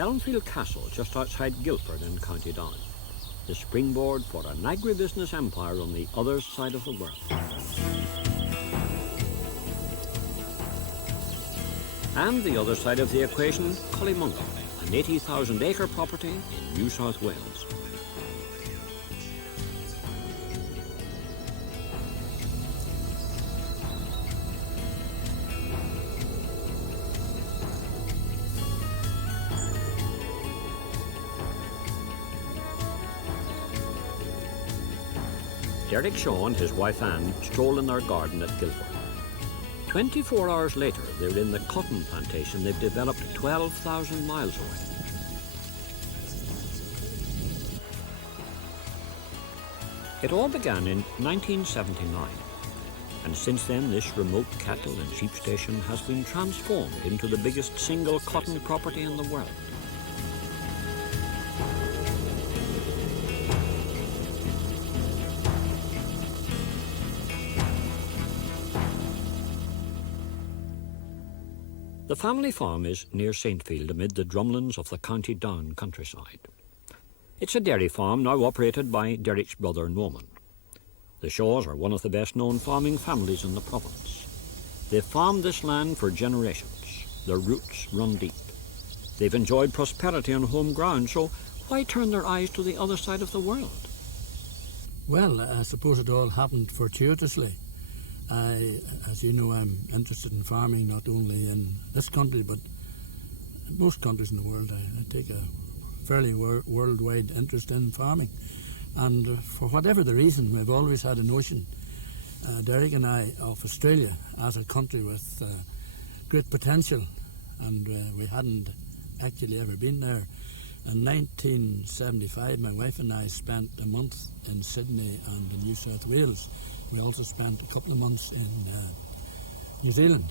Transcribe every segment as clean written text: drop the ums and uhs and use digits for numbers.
Elmfield Castle, just outside Guildford in County Down, the springboard for an agribusiness empire on the other side of the world. And the other side of the equation, Cullymungle, an 80,000-acre property in New South Wales. Derek Shaw and his wife Anne stroll in their garden at Guildford. 24 hours later, they're in the cotton plantation they've developed 12,000 miles away. It all began in 1979, and since then this remote cattle and sheep station has been transformed into the biggest single cotton property in the world. The family farm is near Saintfield amid the drumlins of the County Down countryside. It's a dairy farm now operated by Derek's brother Norman. The Shaws are one of the best known farming families in the province. They've farmed this land for generations. Their roots run deep. They've enjoyed prosperity on home ground, so why turn their eyes to the other side of the world? Well, I suppose it all happened fortuitously. As you know, I'm interested in farming not only in this country but in most countries in the world. I take a fairly worldwide interest in farming, and for whatever the reason, we've always had a notion, Derek and I, of Australia as a country with great potential, and we hadn't actually ever been there. In 1975, my wife and I spent a month in Sydney and in New South Wales. We also spent a couple of months in New Zealand,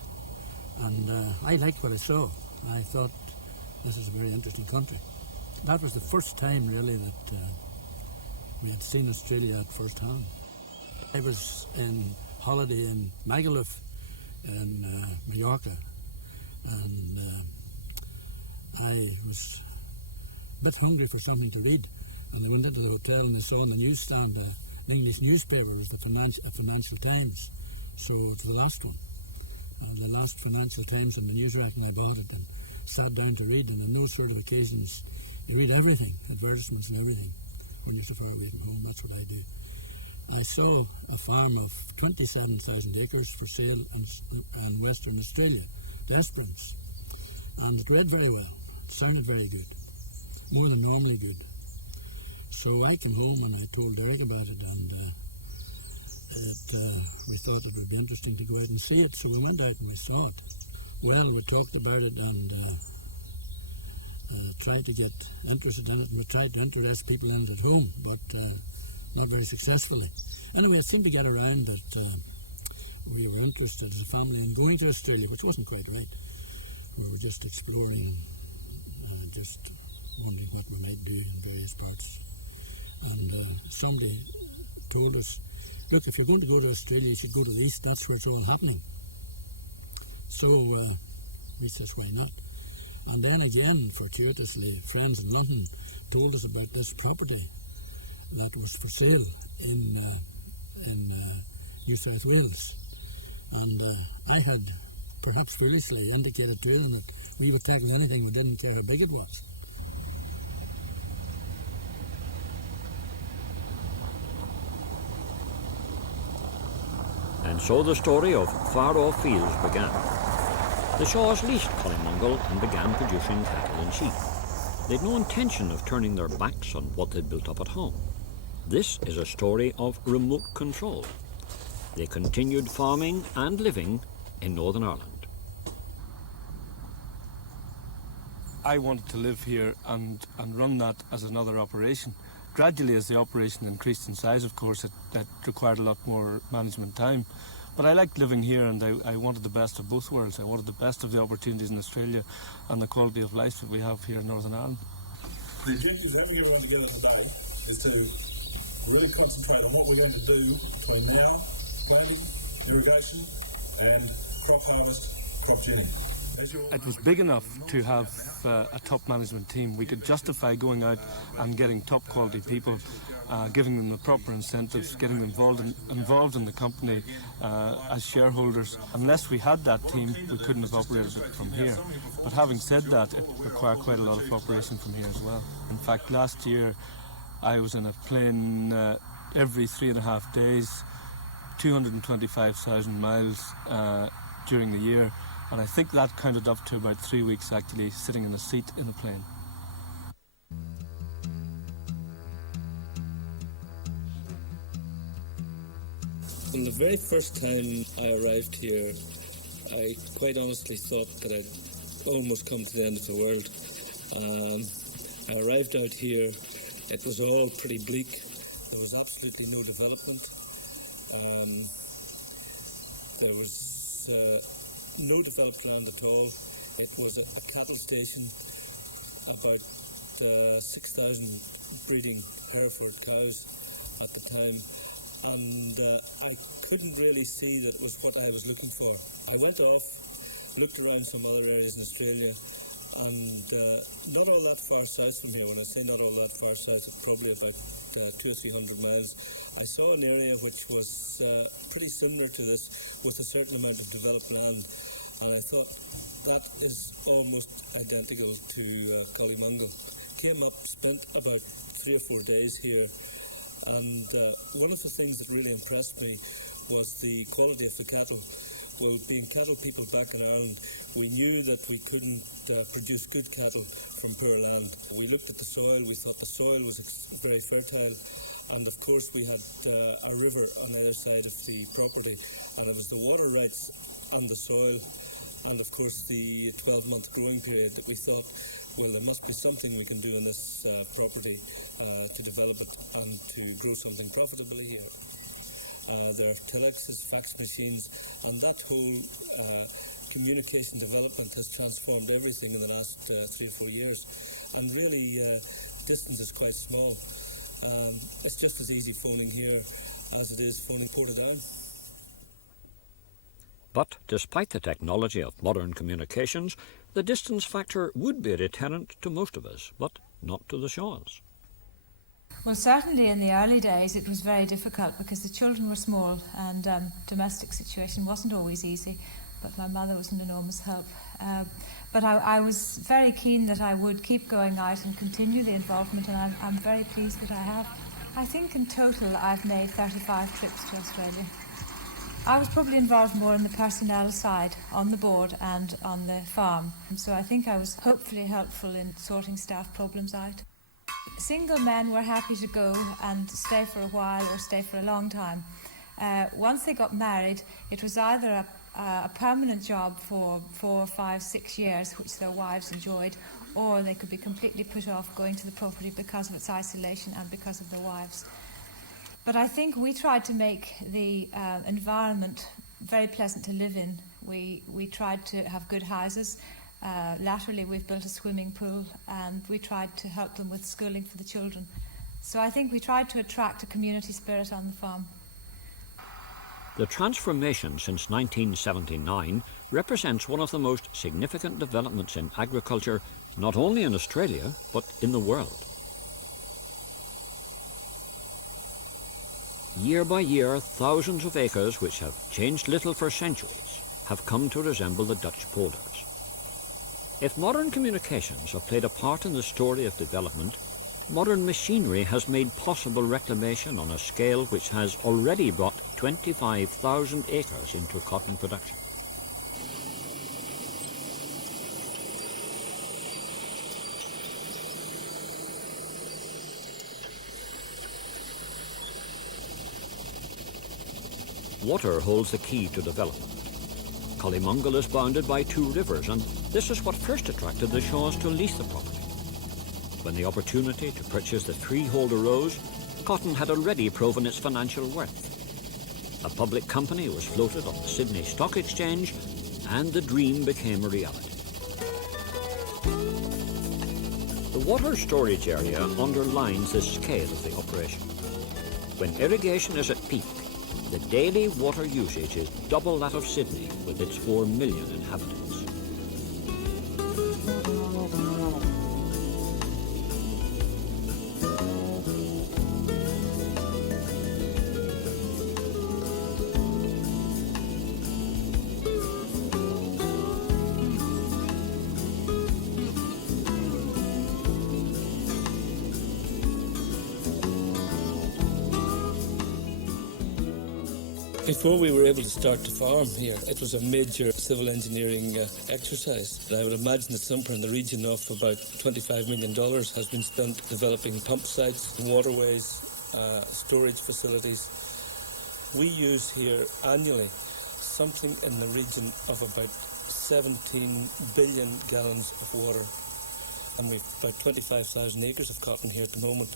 and I liked what I saw. I thought this is a very interesting country. That was the first time really that we had seen Australia at first hand. I was in holiday in Magaluf in Mallorca, and I was a bit hungry for something to read, and I went into the hotel and I saw on the newsstand an English newspaper. It was the Financial Times, so it's the last one, the last Financial Times on the news rack, and I bought it and sat down to read. And on those sort of occasions, you read everything, advertisements and everything, when you're so far away from home. That's what I do. I saw a farm of 27,000 acres for sale in Western Australia, the Esperance, and it read very well. It sounded very good, more than normally good. So I came home and I told Derek about it, and we thought it would be interesting to go out and see it. So we went out and we saw it. Well, we talked about it and tried to get interested in it, and we tried to interest people in it at home, but not very successfully. Anyway, it seemed to get around that we were interested as a family in going to Australia, which wasn't quite right. We were just exploring, just wondering what we might do in various parts. And somebody told us, look, if you're going to go to Australia, you should go to the east. That's where it's all happening. So we says, why not? And then again, fortuitously, friends in London told us about this property that was for sale in New South Wales. And I had, perhaps foolishly, indicated to them that we would tackle anything, we didn't care how big it was. And so the story of far-off fields began. The Shaws leased Cullymungle and began producing cattle and sheep. They'd no intention of turning their backs on what they'd built up at home. This is a story of remote control. They continued farming and living in Northern Ireland. I wanted to live here and run that as another operation. Gradually, as the operation increased in size, of course, that required a lot more management time. But I liked living here, and I wanted the best of both worlds. I wanted the best of the opportunities in Australia and the quality of life that we have here in Northern Ireland. The objective of having everyone together today is to really concentrate on what we're going to do between now, planting, irrigation, and crop harvest, crop ginning. it was big enough to have a top management team. We could justify going out and getting top quality people, giving them the proper incentives, getting them involved in the company as shareholders. Unless we had that team, we couldn't have operated it from here. But having said that, it required quite a lot of operation from here as well. In fact, last year I was in a plane every 3.5 days, 225,000 miles during the year, and I think that counted up to about 3 weeks actually sitting in a seat in a plane. From the very first time I arrived here, I quite honestly thought that I'd almost come to the end of the world. I arrived out here, it was all pretty bleak. There was absolutely no development. There was no developed land at all. It was a cattle station, about 6,000 breeding Hereford cows at the time. And I couldn't really see that it was what I was looking for. I went off, looked around some other areas in Australia, and not all that far south from here. When I say not all that far south, it's probably about 200 or 300 miles. I saw an area which was pretty similar to this, with a certain amount of developed land, and I thought that is almost identical to Cullymungle. Came up, spent about 3 or 4 days here. And one of the things that really impressed me was the quality of the cattle. Well, being cattle people back in Ireland, we knew that we couldn't produce good cattle from poor land. We looked at the soil, we thought the soil was very fertile, and of course we had a river on the other side of the property, and it was the water rights and the soil, and of course the 12-month growing period that we thought, well, there must be something we can do in this property to develop it and to grow something profitably here. There are telexes, fax machines, and that whole communication development has transformed everything in the last 3 or 4 years. And really, distance is quite small. It's just as easy phoning here as it is phoning Portadown. But despite the technology of modern communications, the distance factor would be a deterrent to most of us, but not to the Shaws. Well, certainly in the early days it was very difficult because the children were small and domestic situation wasn't always easy, but my mother was an enormous help. But I was very keen that I would keep going out and continue the involvement, and I'm very pleased that I have. I think in total I've made 35 trips to Australia. I was probably involved more in the personnel side, on the board and on the farm. So I think I was hopefully helpful in sorting staff problems out. Single men were happy to go and stay for a while or stay for a long time. Once they got married, it was either a permanent job for 4, 5, 6 years, which their wives enjoyed, or they could be completely put off going to the property because of its isolation and because of their wives. But I think we tried to make the environment very pleasant to live in. We tried to have good houses. Latterly we've built a swimming pool, and we tried to help them with schooling for the children. So I think we tried to attract a community spirit on the farm. The transformation since 1979 represents one of the most significant developments in agriculture, not only in Australia, but in the world. Year by year, thousands of acres which have changed little for centuries have come to resemble the Dutch polders. If modern communications have played a part in the story of development, modern machinery has made possible reclamation on a scale which has already brought 25,000 acres into cotton production. Water holds the key to development. Cullymungle is bounded by 2 rivers, and this is what first attracted the Shaws to lease the property. When the opportunity to purchase the freehold arose, cotton had already proven its financial worth. A public company was floated on the Sydney Stock Exchange, and the dream became a reality. The water storage area underlines the scale of the operation. When irrigation is at peak, the daily water usage is double that of Sydney with its 4 million inhabitants. Before we were able to start to farm here, it was a major civil engineering exercise. I would imagine that somewhere in the region of about $25 million has been spent developing pump sites, waterways, storage facilities. We use here annually something in the region of about 17 billion gallons of water. And we've about 25,000 acres of cotton here at the moment.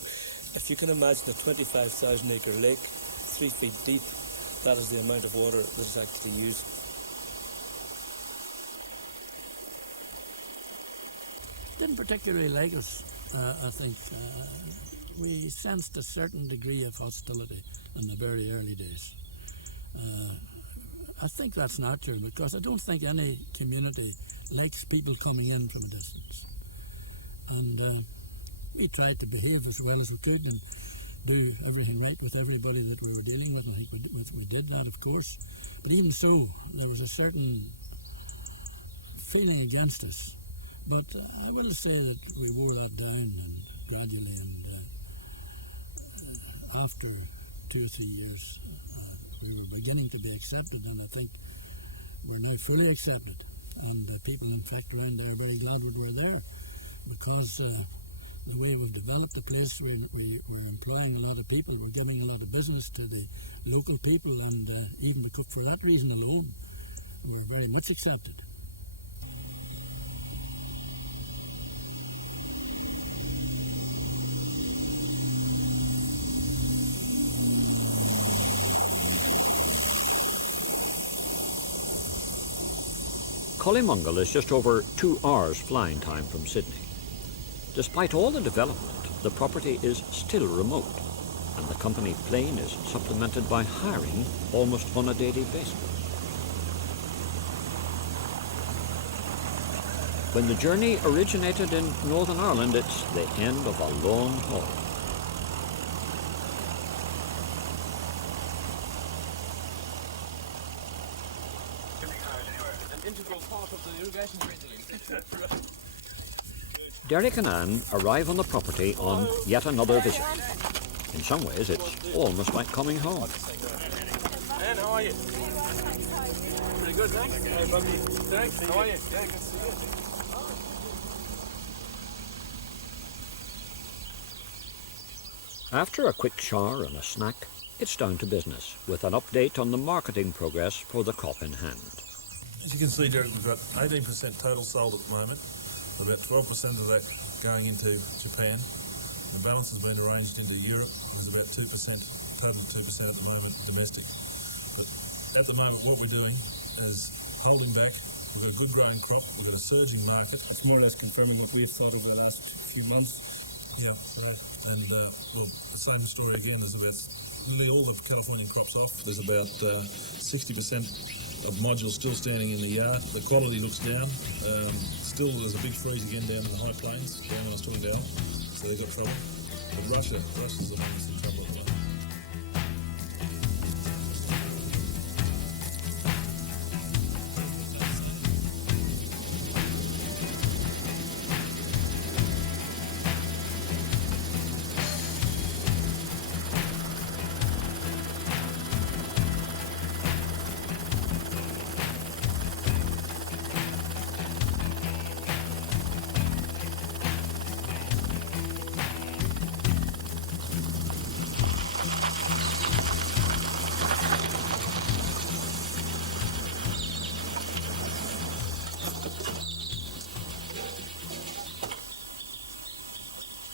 If you can imagine a 25,000 acre lake, 3 feet deep, that is the amount of water that is actually used. Didn't particularly like us, I think. We sensed a certain degree of hostility in the very early days. I think that's natural because I don't think any community likes people coming in from a distance. And we tried to behave as well as we could and do everything right with everybody that we were dealing with, and I think we did that, of course. But even so, there was a certain feeling against us. But I will say that we wore that down and gradually, and after 2 or 3 years, we were beginning to be accepted, and I think we're now fully accepted. And people, in fact, around there are very glad we were there because the way we've developed the place, we're employing a lot of people, we're giving a lot of business to the local people, and even for that reason alone, we're very much accepted. Cullymungle is just over 2 hours flying time from Sydney. Despite all the development, the property is still remote, and the company plane is supplemented by hiring almost on a daily basis. When the journey originated in Northern Ireland, it's the end of a long haul. Derek and Anne arrive on the property on yet another visit. In some ways, it's almost like coming home. Anne, how are you? Pretty good, thanks. Hey, Bucky. Derek, how are you? Yeah, good to see you. After a quick shower and a snack, it's down to business with an update on the marketing progress for the crop in hand. As you can see, Derek, we've got 18% total sold at the moment. About 12% of that going into Japan. The balance has been arranged into Europe. There's about 2%, total 2% at the moment domestic. But at the moment, what we're doing is holding back. We've got a good growing crop. We've got a surging market. It's more or less confirming what we've thought over the last few months. Yeah, right. And well, the same story again. There's about nearly all the Californian crops off. There's about 60% of modules still standing in the yard. The quality looks down. Still, there's a big freeze again down in the high plains, down when I was talking to Alan, so they've got trouble. But Russia's the one that's in trouble at the moment.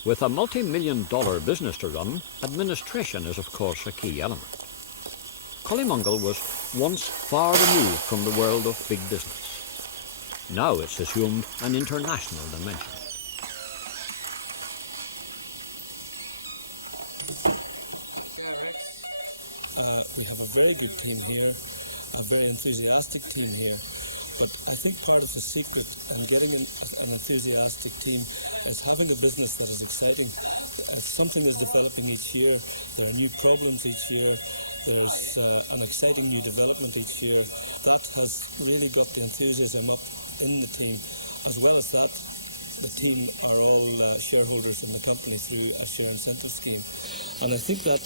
With a multi-million-dollar business to run, administration is of course a key element. Cullymungle was once far removed from the world of big business. Now it's assumed an international dimension. We have a very good team here, a very enthusiastic team here. But I think part of the secret in getting an enthusiastic team is having a business that is exciting. Something is developing each year. There are new problems each year. There's an exciting new development each year. That has really got the enthusiasm up in the team. As well as that, the team are all shareholders in the company through a share incentive scheme. And I think that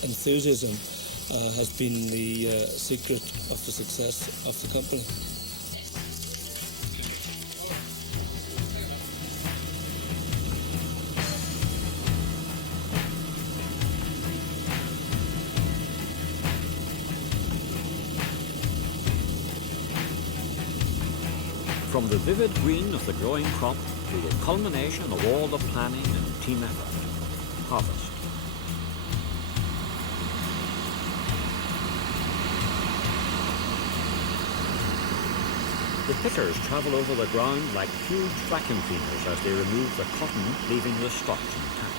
enthusiasm has been the secret of the success of the company. From the vivid green of the growing crop to the culmination of all the planning and team effort, harvest. The pickers travel over the ground like huge vacuum cleaners as they remove the cotton, leaving the stalks intact.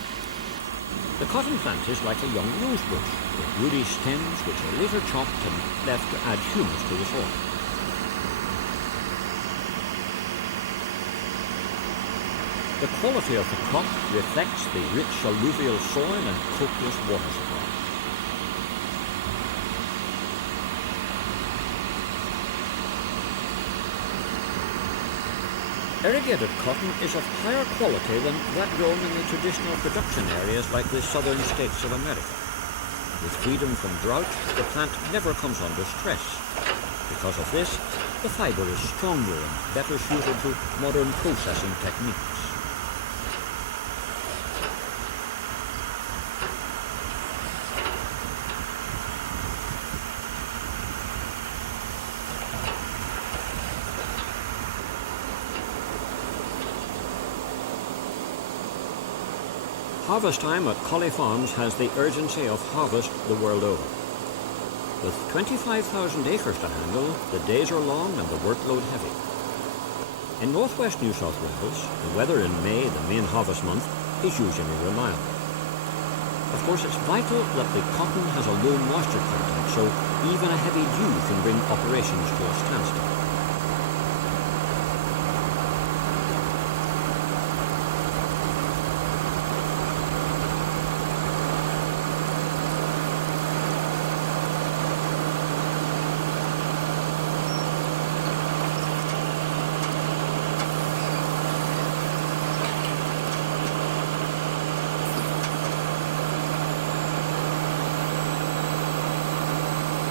The cotton plant is like a young rose bush, with woody stems which are later chopped and left to add humus to the soil. The quality of the crop reflects the rich alluvial soil and copious water supply. Irrigated cotton is of higher quality than that grown in the traditional production areas like the southern states of America. With freedom from drought, the plant never comes under stress. Because of this, the fibre is stronger and better suited to modern processing techniques. Harvest time at Colley Farms has the urgency of harvest the world over. With 25,000 acres to handle, the days are long and the workload heavy. In northwest New South Wales, the weather in May, the main harvest month, is usually reliable. Of course, it's vital that the cotton has a low moisture content, so even a heavy dew can bring operations to a standstill.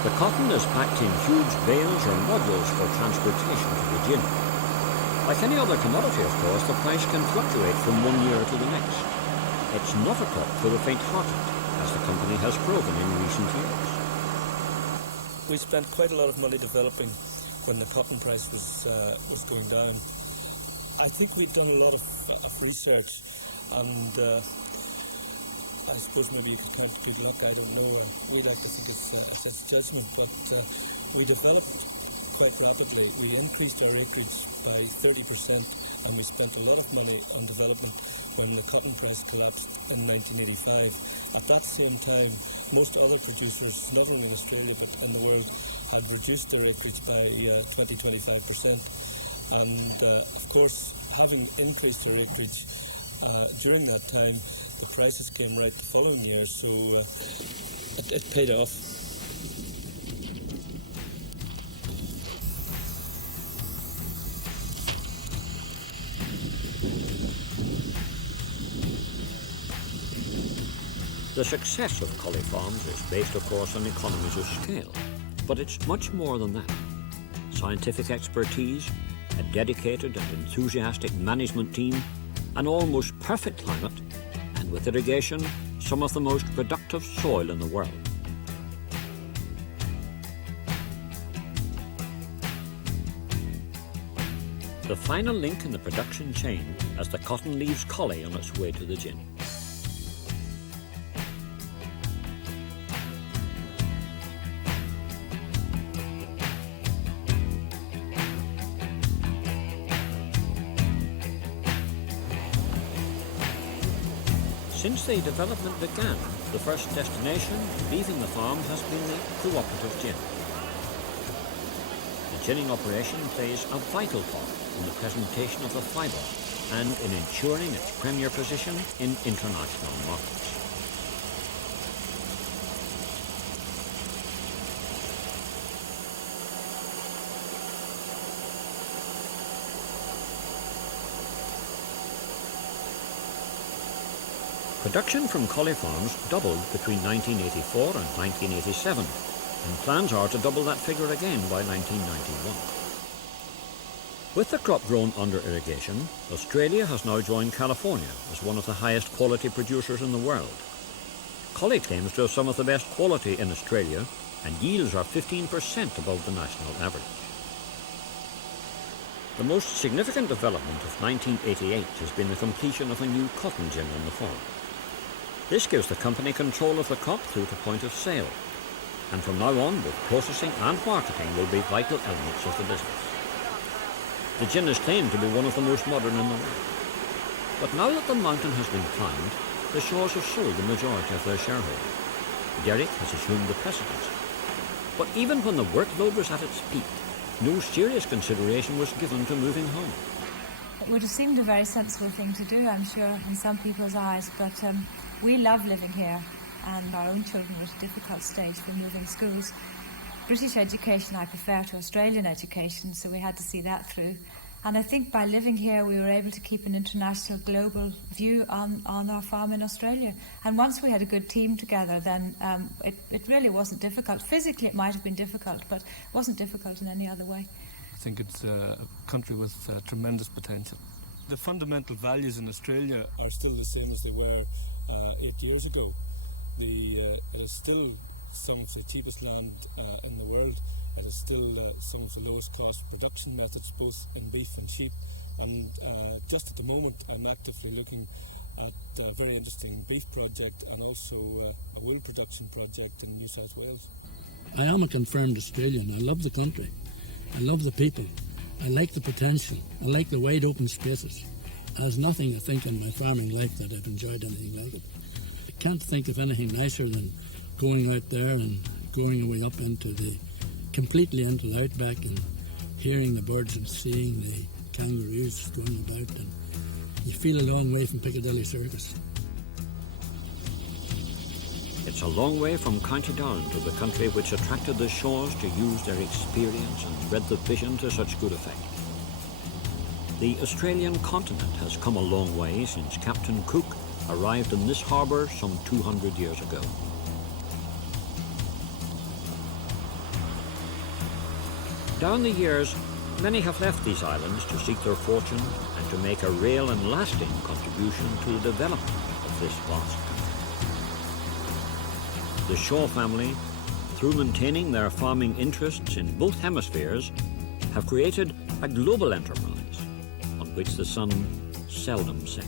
The cotton is packed in huge bales or modules for transportation to the gin. Like any other commodity, of course, the price can fluctuate from one year to the next. It's not a crop for the faint-hearted, as the company has proven in recent years. We spent quite a lot of money developing when the cotton price was going down. I think we'd done a lot of research, and I suppose maybe you could count good luck, I don't know. We like to think it's judgment, but we developed quite rapidly. We increased our acreage by 30%, and we spent a lot of money on development when the cotton price collapsed in 1985. At that same time, most other producers, not only in Australia but in the world, had reduced their acreage by 20-25%. And of course, having increased their acreage during that time, the prices came right the following year, so it paid off. The success of Colley Farms is based, of course, on economies of scale, but it's much more than that. Scientific expertise, a dedicated and enthusiastic management team, an almost perfect climate, and with irrigation, some of the most productive soil in the world. The final link in the production chain as the cotton leaves Colley on its way to the gin. Since the development began, the first destination leaving the farm has been the cooperative gin. The ginning operation plays a vital part in the presentation of the fibre and in ensuring its premier position in international markets. Production from collie farms doubled between 1984 and 1987, and plans are to double that figure again by 1991. With the crop grown under irrigation, Australia has now joined California as one of the highest quality producers in the world. Collie claims to have some of the best quality in Australia, and yields are 15% above the national average. The most significant development of 1988 has been the completion of a new cotton gin on the farm. This gives the company control of the crop through to point of sale, and from now on both processing and marketing will be vital elements of the business. The gin is claimed to be one of the most modern in the world. But now that the mountain has been climbed, the Shaws have sold the majority of their shareholding. Derek has assumed the precedence. But even when the workload was at its peak, no serious consideration was given to moving home. It would have seemed a very sensible thing to do, I'm sure, in some people's eyes, but we love living here, and our own children were at a difficult stage for moving schools. British education I prefer to Australian education, so we had to see that through. And I think by living here we were able to keep an international global view on our farm in Australia. And once we had a good team together, then it really wasn't difficult. Physically it might have been difficult, but it wasn't difficult in any other way. I think it's a country with tremendous potential. The fundamental values in Australia are still the same as they were 8 years ago. It is still some of the cheapest land in the world. It is still some of the lowest cost production methods, both in beef and sheep. And just at the moment, I'm actively looking at a very interesting beef project and also a wool production project in New South Wales. I am a confirmed Australian. I love the country. I love the people. I like the potential. I like the wide open spaces. There's nothing, I think, in my farming life that I've enjoyed anything like it. I can't think of anything nicer than going out there and going away up completely into the outback and hearing the birds and seeing the kangaroos going about, and you feel a long way from Piccadilly Circus. It's a long way from County Down to the country which attracted the Shaws to use their experience and spread the vision to such good effect. The Australian continent has come a long way since Captain Cook arrived in this harbour some 200 years ago. Down the years, many have left these islands to seek their fortune and to make a real and lasting contribution to the development of this vast country. The Shaw family, through maintaining their farming interests in both hemispheres, have created a global enterprise on which the sun seldom sets.